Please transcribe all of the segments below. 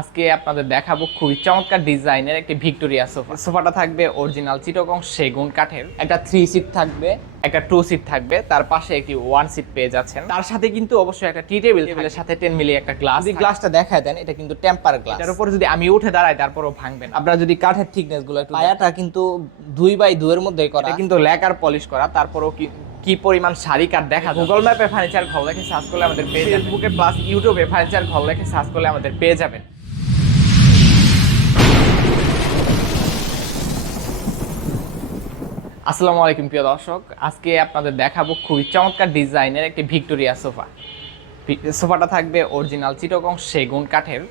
আজকে আপনাদের দেখাবো খুবই চমৎকার ডিজাইনের একটি ভিক্টোরিয়া সোফা। সোফাটা থাকবে অরিজিনাল চিটাগং সেগুন কাঠের। একটা 3 সিট থাকবে, একটা 2 সিট থাকবে, তার পাশে একটি 1 সিট পেয়ে যাচ্ছেন। তার সাথে কিন্তু অবশ্যই একটা টি টেবিলের সাথে 10 মিলি একটা গ্লাস। যদি গ্লাসটা দেখায় দেন, এটা কিন্তু টেম্পার গ্লাস। এর উপর যদি আমি উঠে দাঁড়াই তারপরও ভাঙবে না। আপনারা যদি কাঠের থিকনেস গুলো একটু, পায়াটা কিন্তু 2x2 এর মধ্যে করা, এটা কিন্তু লেকার পলিশ করা, তারপরও কি পরিমাণ শাড়ি কাঠ দেখা যায়। গুগল ম্যাপে ফার্নিচার ঘর লেখে সার্চ করলে আমাদের পেয়ে যাবেন। ফেসবুকে প্লাস ইউটিউবে ফার্নিচার ঘর লেখে সার্চ করলে আমাদের পেয়ে যাবেন। আসসালামু আলাইকুম প্রিয় দর্শক, আজকে আপনাদের দেখাবো খুবই চমৎকার ডিজাইনের একটি ভিক্টোরিয়া সোফা। সোফাটা থাকবে অরিজিনাল চিটাগং সেগুন কাঠের।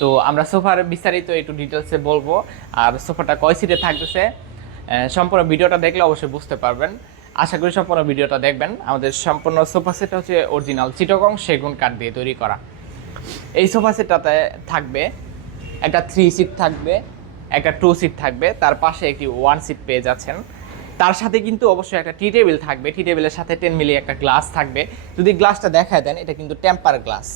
তো আমরা সোফার বিস্তারিত একটু ডিটেলসে বলবো, আর সোফাটা কয় সিটে থাকতেছে সম্পূর্ণ ভিডিওটা দেখলে অবশ্যই বুঝতে পারবেন। আশা করি সম্পূর্ণ ভিডিওটা দেখবেন। আমাদের সম্পূর্ণ সোফা সেটটা হচ্ছে অরিজিনাল চিটাগং সেগুন কাঠ দিয়ে তৈরি করা। এই সোফা সেটটাতে থাকবে একটা 3 সিট থাকবে, একটা 2 সিট থাকবে, তার পাশে একটি 1 সিট পেয়ে যাচ্ছেন। তার সাথে কিন্তু অবশ্যই একটা টি টেবিল থাকবে, টি টেবিলের সাথে 10 মিলি একটা গ্লাস থাকবে। যদি গ্লাসটা দেখায় দেন, এটা কিন্তু টেম্পার গ্লাস।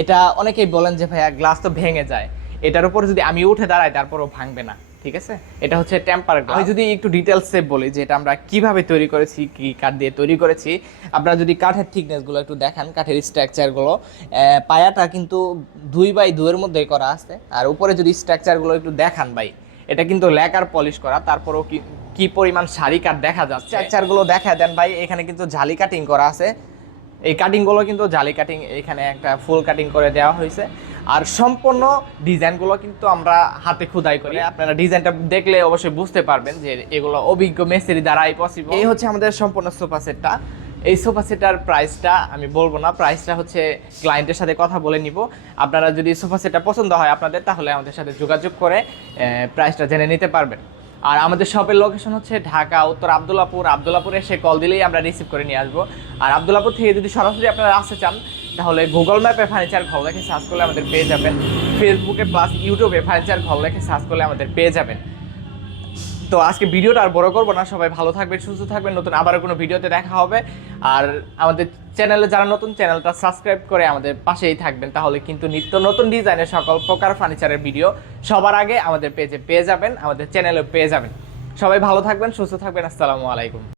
এটা অনেকেই বলেন যে ভাইয়া গ্লাস তো ভেঙে যায়, এটার উপর যদি আমি উঠে দাঁড়াই তারপরও ভাঙবে না, ঠিক আছে? এটা হচ্ছে টেম্পার গ্লাস। আমি যদি একটু ডিটেলসে বলি যে এটা আমরা কিভাবে তৈরি করেছি, কি কাঠ দিয়ে তৈরি করেছি। আপনারা যদি কাঠের থিকনেসগুলো একটু দেখান, কাঠের স্ট্রাকচারগুলো, পায়াটা কিন্তু 2x2 এর মধ্যে করা আছে। আর উপরে যদি স্ট্রাকচারগুলো একটু দেখান ভাই, এটা কিন্তু লেকার পলিশ করা, তারপরও কি পরিমাণ শাড়ি কাঠ দেখা যাচ্ছে। স্ট্রাকচারগুলো দেখা দেন ভাই, এখানে কিন্তু জালি কাটিং করা আছে। এই কাটিংগুলো কিন্তু জালি কাটিং, এখানে একটা ফুল কাটিং করে দেওয়া হয়েছে। আর সম্পূর্ণ ডিজাইনগুলো কিন্তু আমরা হাতে খোদাই করি। আপনারা ডিজাইনটা দেখলে অবশ্যই বুঝতে পারবেন যে এগুলো অভিজ্ঞ মিস্ত্রি দ্বারাই পসিবল। এই হচ্ছে আমাদের সম্পূর্ণ সোফা সেটটা। এই সোফা সেটটার প্রাইসটা আমি বলবো না, প্রাইসটা হচ্ছে ক্লায়েন্টের সাথে কথা বলে নিব। আপনারা যদি সোফা সেটটা পছন্দ হয় আপনাদের, তাহলে আমাদের সাথে যোগাযোগ করে প্রাইসটা জেনে নিতে পারবেন। আর আমাদের শপের লোকেশন হচ্ছে ঢাকা উত্তর আব্দুল্লাপুরে এসে কল দিলেই আমরা রিসিভ করে নিয়ে আসবো। আর আব্দুল্লাপুর থেকে যদি সরাসরি আপনারা আসতে চান, তাহলে গুগল ম্যাপে ফার্নিচার ঘর লেখে সার্চ করলে আমাদের পেয়ে যাবেন। ফেসবুকে প্লাস ইউটিউবে ফার্নিচার ঘর লেখে সার্চ করলে আমাদের পেয়ে যাবেন। তো আজকে ভিডিওটা আর বড় করবো না, সবাই ভালো থাকবেন, সুস্থ থাকবেন। নতুন আবারও কোনো ভিডিওতে দেখা হবে। আর আমাদের চ্যানেলে যারা নতুন, চ্যানেলটা সাবস্ক্রাইব করে আমাদের পাশেই থাকবেন, তাহলে কিন্তু নিত্য নতুন ডিজাইনের সকল প্রকার ফার্নিচারের ভিডিও সবার আগে আমাদের পেজে পেয়ে যাবেন, আমাদের চ্যানেলে পেয়ে যাবেন। সবাই ভালো থাকবেন, সুস্থ থাকবেন। আসসালামু আলাইকুম।